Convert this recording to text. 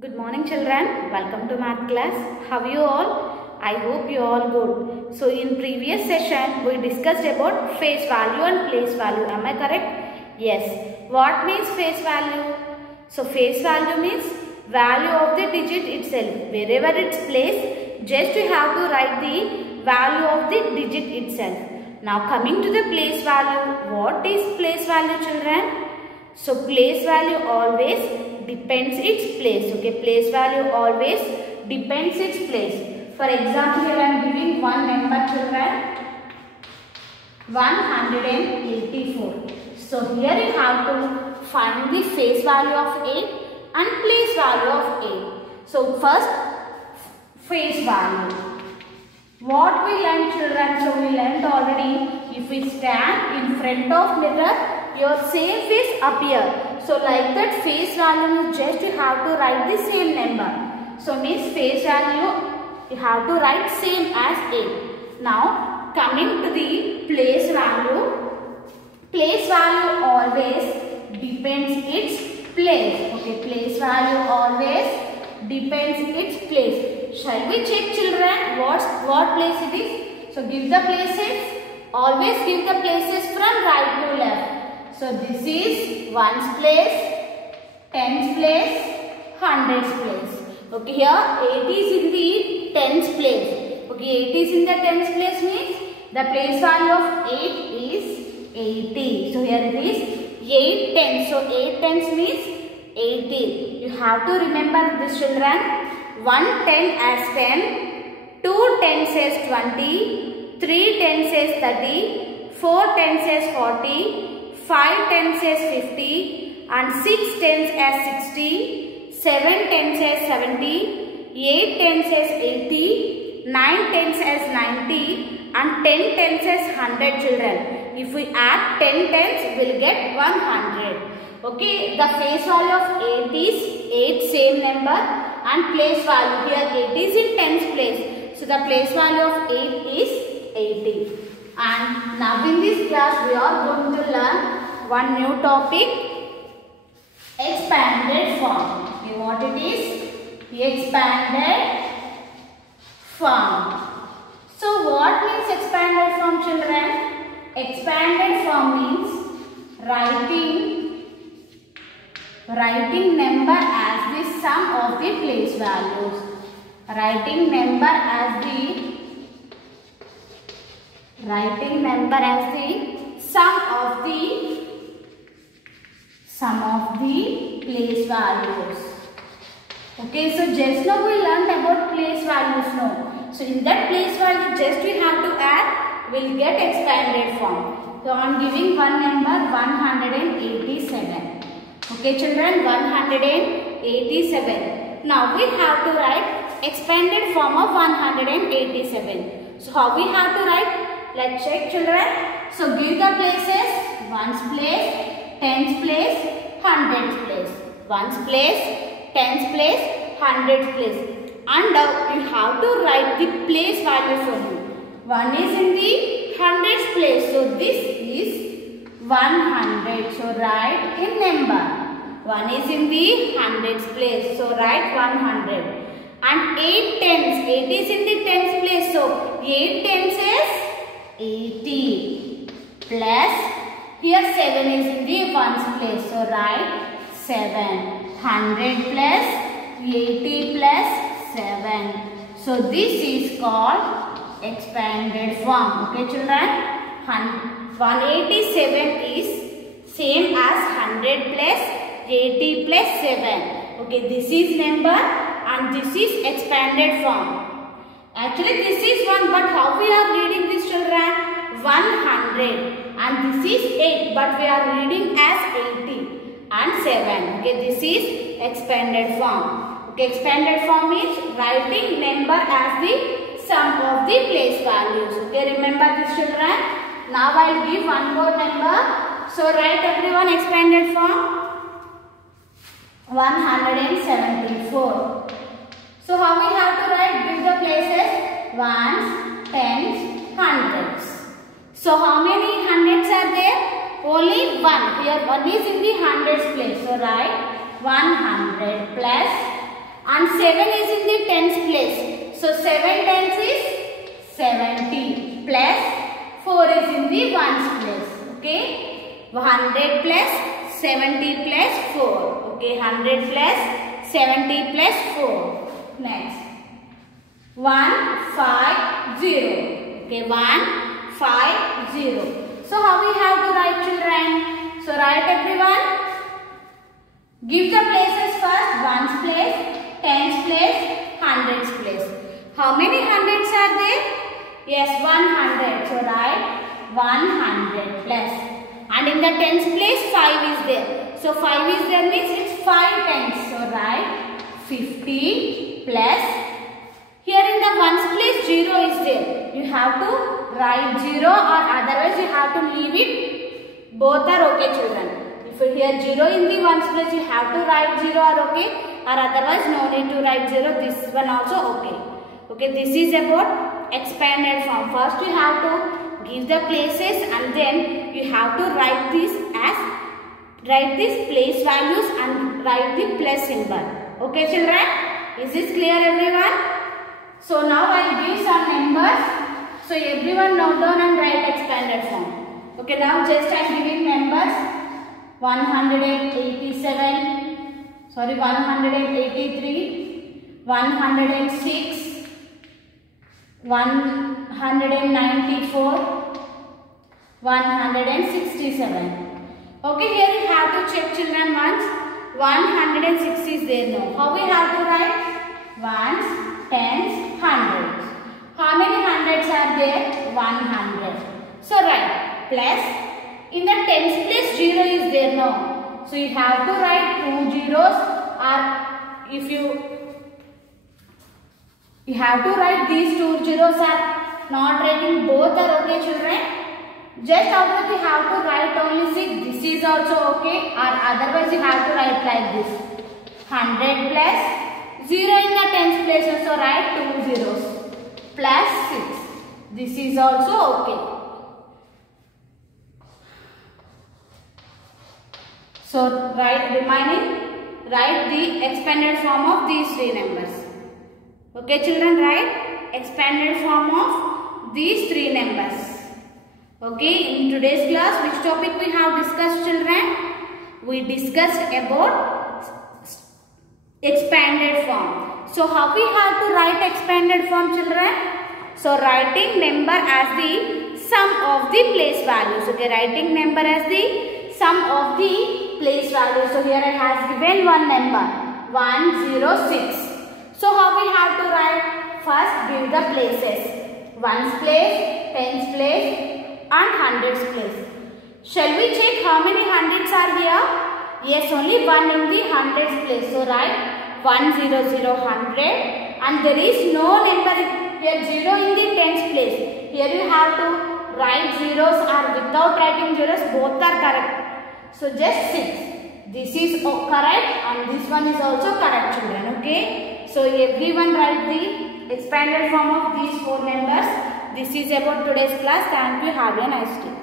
Good morning children, welcome to math class. How are you all? I hope you all good. So in previous session we discussed about face value and place value. Am I correct? Yes. What means face value? So face value means value of the digit itself. Wherever it's placed, just you have to write the value of the digit itself. Now coming to the place value. What is place value children? So place value always depends its place. Okay, place value always depends its place. For example, here I am giving one number children, 184. So here you have to find the face value of 8 and place value of 8. So first face value. What we learned children? So we learned already, if we stand in front of mirror, your same face appear. So like that face value is just you have to write the same number. So means face value you have to write same as 8. Now coming to the place value. Place value always depends its place. Okay, place value always depends its place. Shall we check children what place it is? So give the places. Always give the places from right to left. So this is ones place, tens place, hundreds place. Okay, here 8 is in the tens place. Okay, 8 is in the tens place means the place value of 8 is 80. So here it is 8 tens. So 8 tens means 80. You have to remember this children. 1 10 as 10, 2 tens as 20, 3 tens as 30, 4 tens as 40, 5 tens as 50 and 6 tens as 60, 7 tens as 70, 8 tens as 80, 9 tens as 90 and 10 tens as 100 children. If we add 10 tens, we will get 100. Okay, the face value of 8 is 8 same number and place value here 8 is in tens place. So the place value of 8 is 80. And now in this class we are going to learn one new topic, expanded form. Okay, what it is? Expanded form. So what means expanded form children? Expanded form means writing number as the sum of the place values. Writing number as the sum of the place values. Okay, so just now we learned about place values now. So in that place value just we have to add, we will get expanded form. So I am giving one number 187. Okay children, 187. Now we have to write expanded form of 187. So how we have to write? Let's check children. So give the places, ones place, tens place, hundreds place. Ones place, tens place, hundreds place. And now you have to write the place value for you. One is in the hundreds place. So this is 100. So write in number. One is in the hundreds place. So write 100. And 8 tens. 8 is in the tens place. So 8 tens is 80 plus here 7 is in the ones place. So write 7. 100 plus 80 plus 7. So this is called expanded form. Okay children. 187 is same as 100 plus 80 plus 7. Okay, this is number and this is expanded form. Actually this is 1, but how we are reading this children? 100 and this is 8, but we are reading as 80 and 7. Okay, this is expanded form. Okay, expanded form is writing number as the sum of the place values. Okay, remember this children. Now I will give one more number. So write everyone expanded form. 174. So how we have to write? Give the places ones, tens, hundreds. So how many hundreds are there? Only one. Here one is in the hundreds place. So write 100 plus and 7 is in the tens place. So 7 tens is 70 plus 4 is in the ones place. Okay, 100 plus 70 plus 4. Okay, 100 plus 70 plus 4. Next, 150. Okay, 150. So how we have to write, children? So write, everyone. Give the places first. Ones place, tens place, hundreds place. How many hundreds are there? Yes, 100. So write 100 plus. And in the tens place 5 is there. So 5 is there means it's 5 tens. So write 50 plus. Here in the ones place 0 is there. You have to write 0 or otherwise you have to leave it. Both are okay, children. If here 0 in the ones place you have to write 0 or okay, or otherwise no need to write 0. This one also okay. Okay, this is about expanded form. First you have to give the places and then you have to write these place values and write the plus symbol. Okay, children? Is this clear, everyone? So now I will give some numbers. So everyone note down and write expanded form. Okay, now just I am giving numbers. 187, sorry 183, 106, 194, 167. Okay, here you have to check, children, once. 106 is there now. How we have to write? Ones, tens, hundreds. How many hundreds are there? 100. So write plus. In the tens place 0 is there now. So you have to write 2 zeros, or if you have to write these 2 zeros are not writing, both are okay, children. Just after you have to write only 6. This is also okay, or otherwise you have to write like this. 100 plus 0 in the tens place, so write 2 zeros plus 6. This is also okay. So write the expanded form of these 3 numbers. Okay, children, write expanded form of these 3 numbers. Okay, in today's class, which topic we have discussed, children? We discussed about expanded form. So how we have to write expanded form, children? So writing number as the sum of the place values. Okay, writing number as the sum of the place values. So here I have given one number 106. So how we have to write? First give the places. Ones place, tens place and hundreds place. Shall we check how many hundreds are here? Yes, only one in the hundreds place. So write 100 and there is no number here 0 in the tens place. Here you have to write zeros, or without writing zeros, both are correct. So just 6. This is correct and this one is also correct, children. Okay. So everyone write the expanded form of these 4 numbers. This is about today's class. Thank you. Have a nice day.